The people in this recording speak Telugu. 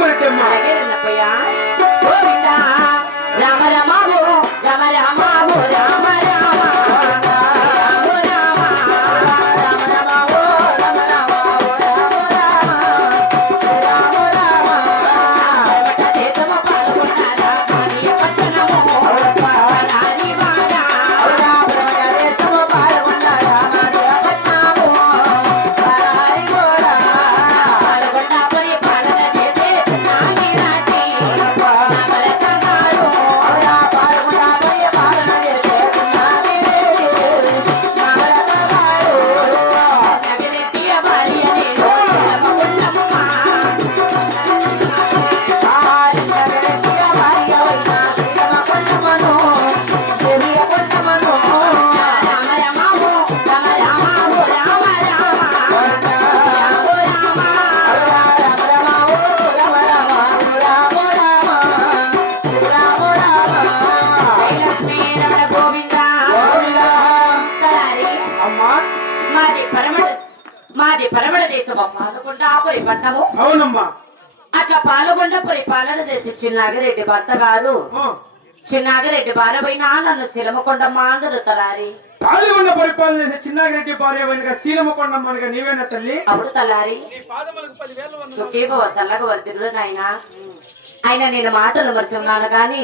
పలికమ్మ. అలాగే విన్నపయ్య. గోవిందా రామ రామావో రామ రామావో రామ రామ మాది పరమడ దేశం పాలకొండాపురి పట్టము. అవునమ్మా. అట్లా పాలకొండపురి పాలన చేసి చిన్నాగిరెడ్డి భర్త గారు చిన్నాగిరెడ్డి బాలపైన నన్ను శిలమకొండమ్మ అందరు తలారి పాలకొండ పరిపాలన చేసే చిన్నాగిరెడ్డి భార్య వెనుక శీలమకొండమ్మగా నీవేనా తల్లి? అప్పుడు తలారి సుఖీభవ చల్లగా వర్తిరుడు నాయన ఆయన నేను మాటలు మర్చున్నాను కానీ